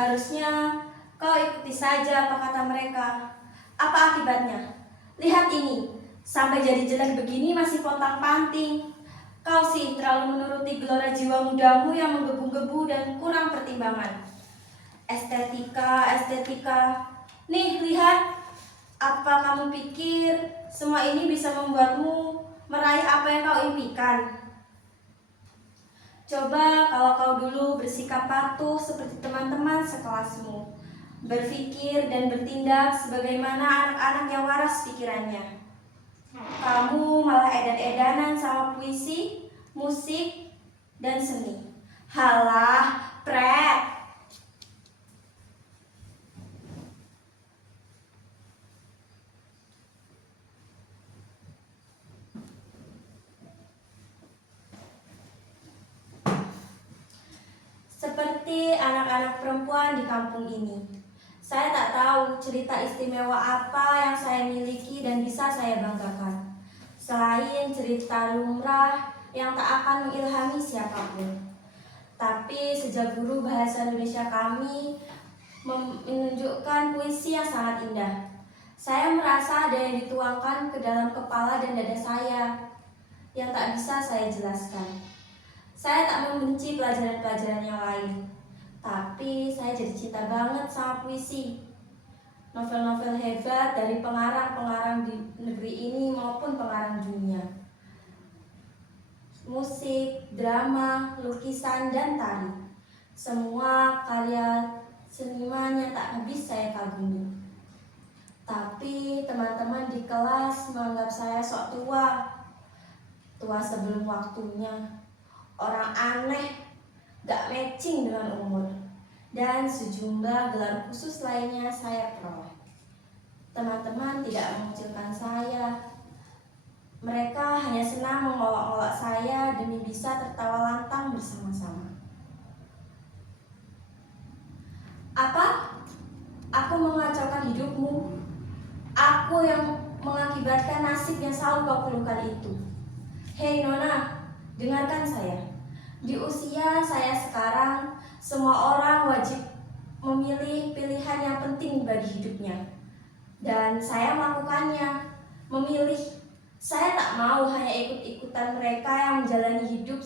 Seharusnya kau ikuti saja apa kata mereka. Apa akibatnya? Lihat ini, sampai jadi jelek begini masih pontang-panting. Kau sih terlalu menuruti gelora jiwa mudamu yang menggebu-gebu dan kurang pertimbangan. Estetika, estetika. Nih, lihat. Apa kamu pikir semua ini bisa membuatmu meraih apa yang kau impikan? Coba kalau kau dulu bersikap patuh seperti teman-teman sekelasmu, berpikir dan bertindak sebagaimana anak-anak yang waras pikirannya. Kamu malah edan-edanan sama puisi, musik, dan seni. Halah, pret. Seperti anak-anak perempuan di kampung ini. Saya tak tahu cerita istimewa apa yang saya miliki dan bisa saya banggakan. Selain cerita lumrah yang tak akan mengilhami siapapun. Tapi sejak guru bahasa Indonesia kami menunjukkan puisi yang sangat indah. Saya merasa ada yang dituangkan ke dalam kepala dan dada saya yang tak bisa saya jelaskan. Saya tak membenci pelajaran-pelajaran yang lain, tapi saya jadi cinta banget sama puisi. Novel-novel hebat dari pengarang-pengarang di negeri ini maupun pengarang dunia. Musik, drama, lukisan, dan tari. Semua karya seniman yang tak habis saya kagumi. Tapi teman-teman di kelas menganggap saya sok tua. Tua sebelum waktunya. Orang aneh, gak matching dengan umur, dan sejumlah gelar khusus lainnya saya peroleh. Teman-teman tidak mengucilkan saya. Mereka hanya senang mengolok-olok saya demi bisa tertawa lantang bersama-sama. Apa? Aku mengacaukan hidupmu. Aku yang mengakibatkan nasib yang selalu kau keluhkan itu. Hei Nona, dengarkan saya. Di usia saya sekarang, semua orang wajib memilih pilihan yang penting bagi hidupnya. Dan saya melakukannya, memilih. Saya tak mau hanya ikut-ikutan mereka yang menjalani hidup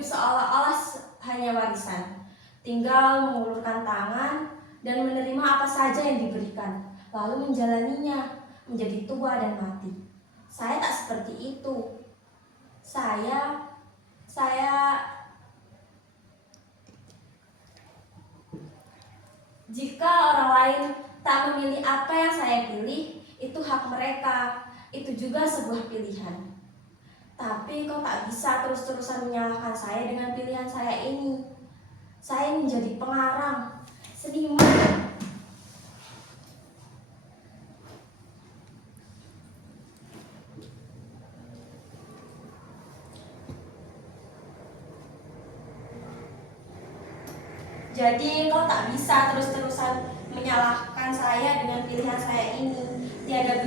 seolah-olah hanya warisan. Tinggal mengulurkan tangan dan menerima apa saja yang diberikan, lalu menjalaninya, menjadi tua dan mati. Saya tak seperti itu. Jika orang lain tak memilih apa yang saya pilih, itu hak mereka. Itu juga sebuah pilihan. Tapi kau tak bisa terus-terusan menyalahkan saya dengan pilihan saya ini. Saya menjadi pengarang, seniman. Jadi kau tak bisa terus-terusan menyalahkan saya dengan pilihan saya ini. Tiada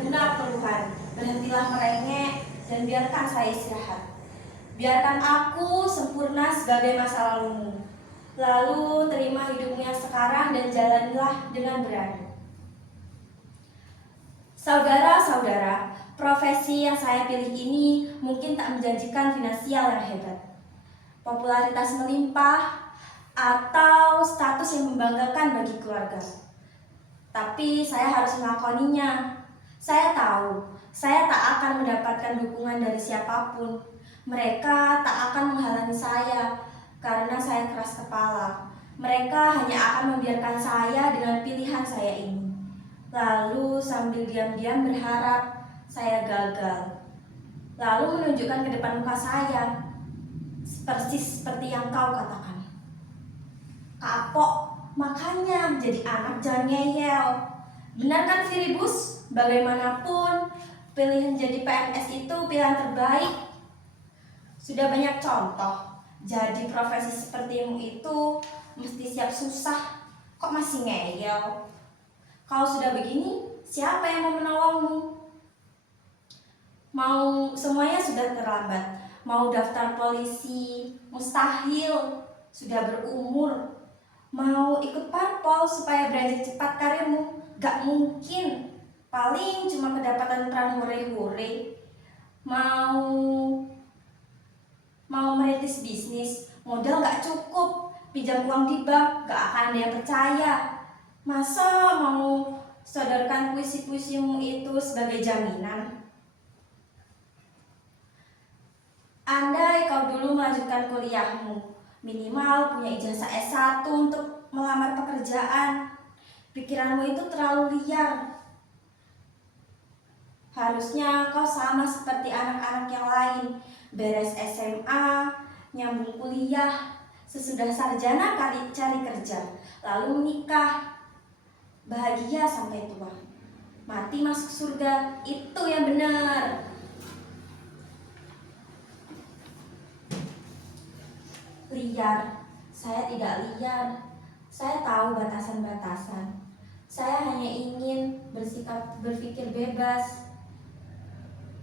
guna keluhan. Berhentilah merengek dan biarkan saya istirahat. Biarkan aku sempurna sebagai masa lalumu. Lalu terima hidupmu yang sekarang dan jalanilah dengan berani. Saudara-saudara, profesi yang saya pilih ini mungkin tak menjanjikan finansial yang hebat, popularitas melimpah, atau status yang membanggakan bagi keluarga. Tapi saya harus melakoninya. Saya tahu, saya tak akan mendapatkan dukungan dari siapapun. Mereka tak akan menghalangi saya karena saya keras kepala. Mereka hanya akan membiarkan saya dengan pilihan saya ini. Lalu sambil diam-diam berharap saya gagal. Lalu menunjukkan ke depan muka saya, persis seperti yang kau katakan. Kapok, makanya menjadi anak jangan ngeyel. Benar kan Firibus? Bagaimanapun, pilihan jadi PNS itu pilihan terbaik. Sudah banyak contoh, jadi profesi sepertimu itu mesti siap susah. Kok masih ngeyel? Kalau sudah begini, siapa yang mau menolongmu? Semuanya sudah terlambat. Mau daftar polisi, mustahil. sudah berumur. Mau ikut parpol supaya beranjak cepat karirmu? Gak mungkin. Paling cuma kedapatan peran hore-hore. Mau merintis bisnis, modal gak cukup. Pinjam uang di bank, gak akan ada yang percaya. Masa mau sodorkan puisi-puisimu itu sebagai jaminan? Andai kau dulu melanjutkan kuliahmu, minimal punya ijazah S1 untuk melamar pekerjaan. Pikiranmu itu terlalu liar. Harusnya kau sama seperti anak-anak yang lain, beres SMA, nyambung kuliah, sesudah sarjana cari kerja, lalu menikah, bahagia sampai tua, mati masuk surga. Itu yang benar. Liar, saya tidak liar. Saya tahu batasan-batasan. Saya hanya ingin berpikir bebas.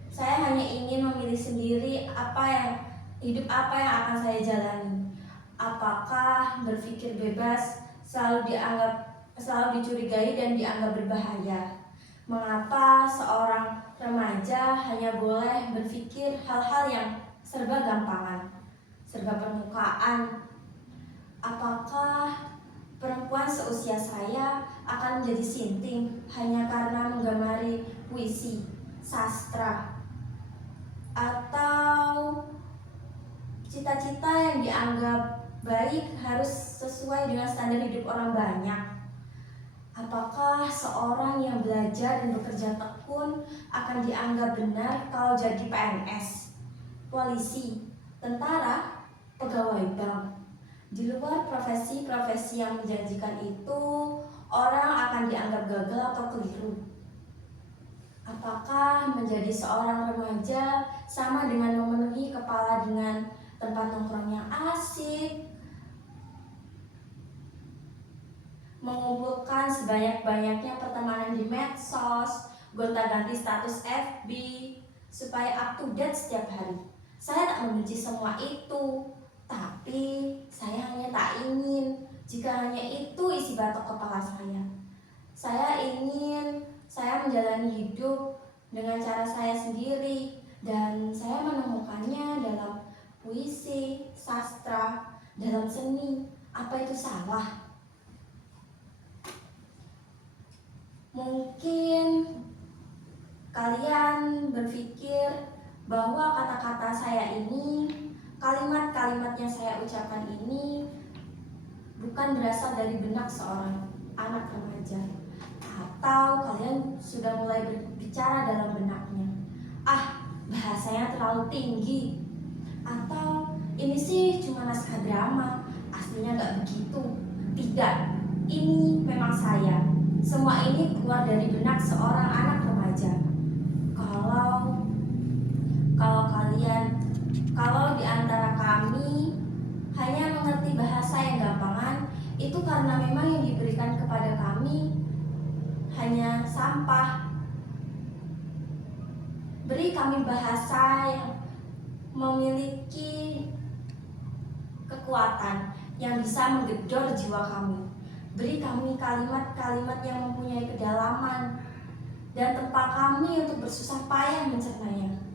Saya hanya ingin memilih sendiri hidup apa yang akan saya jalani. Apakah berpikir bebas selalu dicurigai dan dianggap berbahaya? Mengapa seorang remaja hanya boleh berpikir hal-hal yang serba gampangan, serba permukaan? Apakah perempuan seusia saya akan menjadi sinting hanya karena menggamari puisi, sastra, atau cita-cita yang dianggap baik harus sesuai dengan standar hidup orang banyak? Apakah seorang yang belajar dan bekerja tekun akan dianggap benar kalau jadi PNS, polisi, tentara, pegawai bank? Di luar profesi-profesi yang menjanjikan itu, orang akan dianggap gagal atau keliru. Apakah menjadi seorang remaja sama dengan memenuhi kepala dengan tempat nongkrong yang asik, mengumpulkan sebanyak-banyaknya pertemanan di medsos, gonta-ganti status FB, supaya up to date setiap hari? Saya tak membenci semua itu, tapi saya hanya tak ingin jika hanya itu isi batok kepala saya. Saya ingin saya menjalani hidup dengan cara saya sendiri, dan saya menemukannya dalam puisi, sastra, dalam seni. Apa itu salah? Mungkin kalian berpikir bahwa kata-kata saya ini, kalimat-kalimat yang saya ucapkan ini bukan berasal dari benak seorang anak remaja, atau kalian sudah mulai berbicara dalam benaknya, bahasanya terlalu tinggi, atau ini sih cuma naskah drama, aslinya gak begitu. Tidak, ini memang saya. Semua ini keluar dari benak seorang anak remaja. Kalau di antara kami hanya mengerti bahasa yang gampangan, itu karena memang yang diberikan kepada kami hanya sampah. Beri kami bahasa yang memiliki kekuatan, yang bisa menggedor jiwa kami. Beri kami kalimat-kalimat yang mempunyai kedalaman dan tempat kami untuk bersusah payah mencernanya.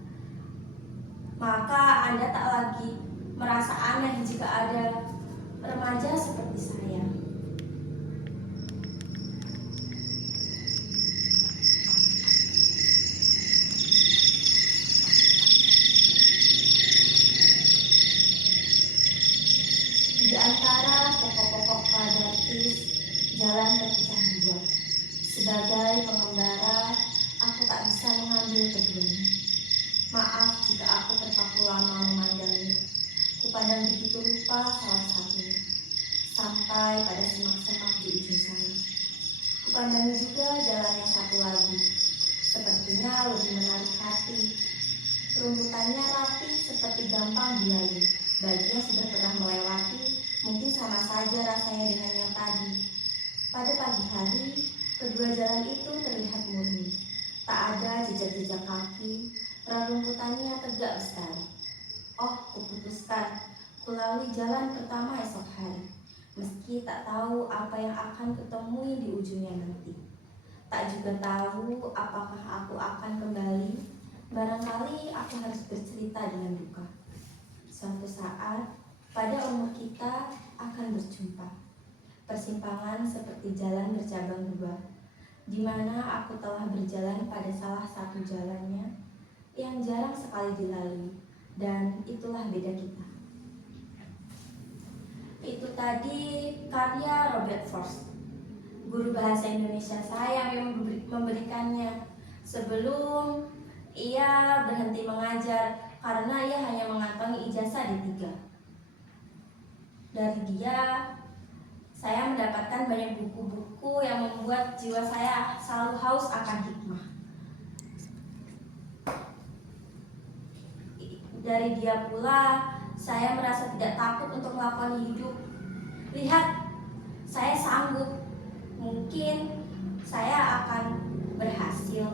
Maka Anda tak lagi merasa aneh jika ada remaja seperti saya. Di antara pokok-pokok quadratis, jalan terpecah dua. Sebagai pengembara, aku tak bisa mengambil keduanya. Maaf jika aku terpaku lama memandangnya. Kupandang begitu rupa salah satunya, sampai pada semak-semak di ujung sana. Kupandang juga jalan yang satu lagi, sepertinya lebih menarik hati. Rumputannya rapi seperti gampang dilalui. Bagi yang sudah pernah melewati, mungkin sama saja rasanya dengan yang tadi. Pada pagi hari, kedua jalan itu terlihat murni. Tak ada jejak-jejak kaki, rumputannya tegak bestari. Oh, kuputuskan, kulalui jalan pertama esok hari, meski tak tahu apa yang akan kutemui di ujungnya nanti. Tak juga tahu apakah aku akan kembali. Barangkali aku harus bercerita dengan duka. Suatu saat, pada umur kita akan berjumpa. Persimpangan seperti jalan bercabang dua, di mana aku telah berjalan pada salah satu jalannya yang jarang sekali dilalui, dan itulah beda kita. Itu tadi karya Robert Frost, guru bahasa Indonesia saya yang memberikannya sebelum ia berhenti mengajar karena ia hanya mengantongi ijazah D3. Dari dia, saya mendapatkan banyak buku-buku yang membuat jiwa saya selalu haus akan hikmah. Dari dia pula, saya merasa tidak takut untuk melakukan hidup. Lihat, saya sanggup. Mungkin saya akan berhasil.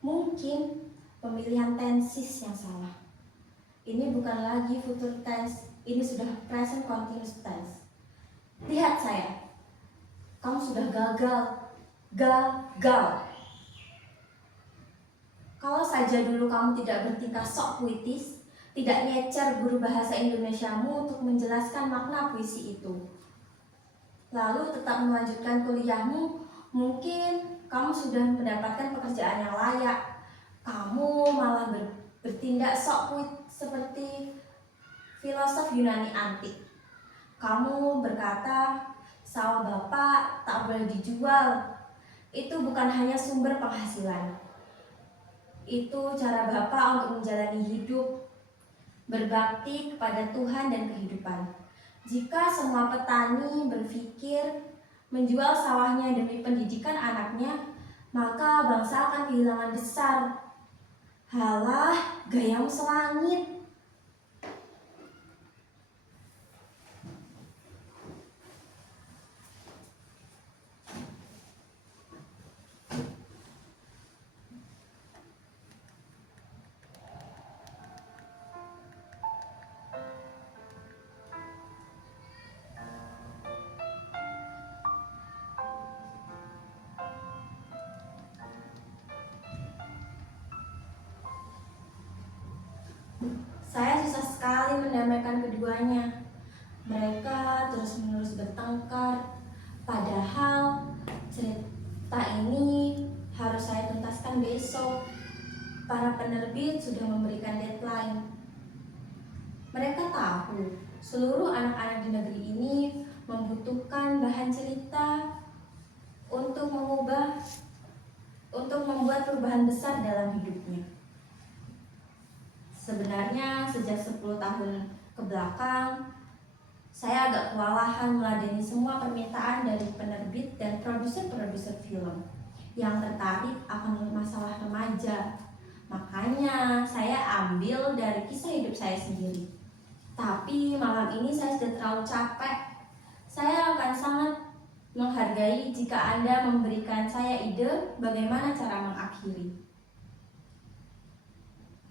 Mungkin pemilihan tenses yang salah. Ini bukan lagi future tense, ini sudah present continuous tense. Lihat saya, kamu sudah gagal. Kalau saja dulu kamu tidak bertingkah sok puitis, tidak nyecer guru bahasa Indonesiamu untuk menjelaskan makna puisi itu, lalu tetap melanjutkan kuliahmu, mungkin kamu sudah mendapatkan pekerjaan yang layak. Kamu malah bertindak sok puit seperti filosof Yunani antik. Kamu berkata, sawah bapak tak boleh dijual. Itu bukan hanya sumber penghasilan. Itu cara bapak untuk menjalani hidup, berbakti kepada Tuhan dan kehidupan. Jika semua petani berpikir menjual sawahnya demi pendidikan anaknya, maka bangsa akan kehilangan besar. Halah, gayamu selangit. Saya susah sekali mendamaikan keduanya. Mereka terus-menerus bertengkar, padahal cerita ini harus saya tuntaskan besok. Para penerbit sudah memberikan deadline. Mereka tahu seluruh anak-anak di negeri ini membutuhkan bahan cerita untuk membuat perubahan besar dalam hidupnya. Sebenarnya sejak 10 tahun ke belakang, saya agak kewalahan meladeni semua permintaan dari penerbit dan produser-produser film yang tertarik akan masalah remaja. Makanya saya ambil dari kisah hidup saya sendiri. Tapi malam ini saya sudah terlalu capek. Saya akan sangat menghargai jika Anda memberikan saya ide bagaimana cara mengakhiri.